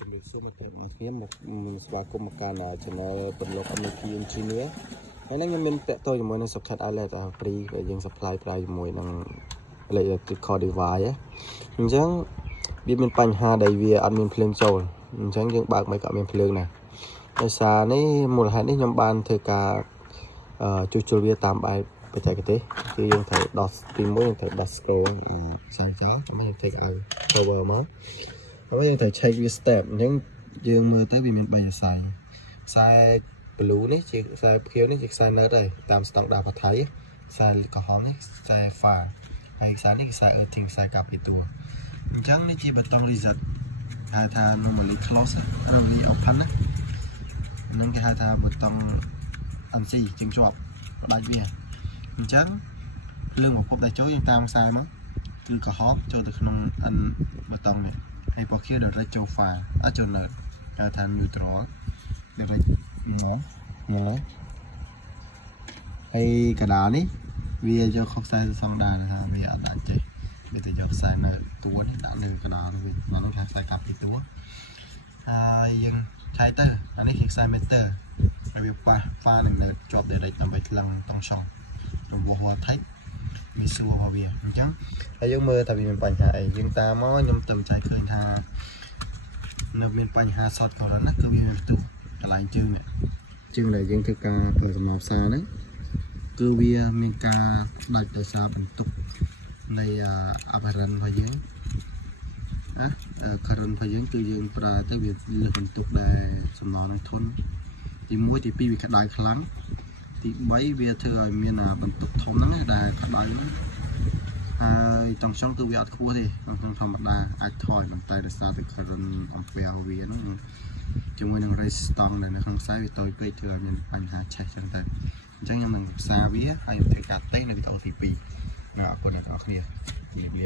ជំរាបសួរអ្នកខ្ញុំមកស្វាគមន៍មកកាន់ channel បន្លក MT Engineer ហើយនឹងខ្ញុំមានពាក់ទងជាមួយនឹង socket outlet ព្រីដែលយើង supply ប្រាយជាមួយនឹង electrical device អញ្ចឹងវាមានបញ្ហាដែលវាអត់មានភ្លើងចូលអញ្ចឹងយើងបើកមិនក៏មានភ្លើងដែរដោយសារនេះមូលហេតុនេះខ្ញុំបានធ្វើការជួសជុលវាតាមបែបបច្ចេកទេសគឺយើងត្រូវ Dost ទី1យើងត្រូវ Dost scroll ខ្សែចោលចាំយើង take out cover មកហើយយើងត្រូវ check វា step អញ្ចឹងយើងមើលទៅវាមាន3ខ្សែខ្សែ blue នេះជាខ្សែខៀវនេះជាខ្សែ nerd ហើយតាមស្តង់ដារប្រថៃខ្សែក្រហមនេះខ្សែ far ហើយខ្សែនេះខ្សែ earthing ខ្សែកាពីតួអញ្ចឹងនេះជាបេតុង reset ហៅថា normally close normally open ណាហ្នឹងគេហៅថាបេតុង NC ជាងជាប់ផ្ដាច់វាអញ្ចឹងភ្លើងបំពប់ដែលចូលយើងតាមខ្សែមកគឺក្រហមចូលទៅក្នុង បេតុងនេះហើយពណ៌ខៀវ direct ចូល far អត់ចូល nerd ហៅថា neutral direct មកនេះហើយកដាលនេះវាយកខុសខ្សែសងដានថាវាអត់ដាក់ចេះវាទៅយកខ្សែនៅតួនេះដាក់នៅកដាលវិញដល់នោះថាខ្សែកាប់ពីតួហើយយើងឆៃទៅអានេះគឺខ្សែ meter ហើយវាប៉ះ far នឹងនៅជាប់ direct ដើម្បីថ្លឹងតង់ឆុងរង្វោះ voltage វាសួររបស់វាអញ្ចឹងហើយយើងមើលថាវាមានបញ្ហាអីយើងតាមមកខ្ញុំទៅចែកឃើញថានៅមានបញ្ហា short current ណាគឺវាមានផ្ទុះកន្លែងជើងនេះជើងដែលយើងធ្វើការប្រើសម្រាប់សារហ្នឹងគឺវាមានការដាច់ដោយសារបន្ទុកនៃcurrent របស់យើងណាcurrent របស់យើងគឺយើងប្រើទៅវាលើសបន្ទុកដែលសំណល់នឹងធន់ទី1ទី2វាក្តៅខ្លាំងទី3វាធ្វើឲ្យមានបន្ទុកធំហ្នឹងដែលក្តៅហ្នឹងហើយតង់ចុងគឺវាអត់ខ្ពស់ទេក្នុងធម្មតាអាចថយប៉ុន្តែដោយសារតែ current ampere វាហ្នឹងជាមួយនឹង resistance ដែលនៅក្នុងខ្សែវាតូចពេកធ្វើឲ្យមានបញ្ហាឆេះចឹងទៅអញ្ចឹងខ្ញុំនឹងផ្សារវាហើយធ្វើការតេស្តនៅវីដេអូទី2អរគុណអ្នកនរគ្នាទីវា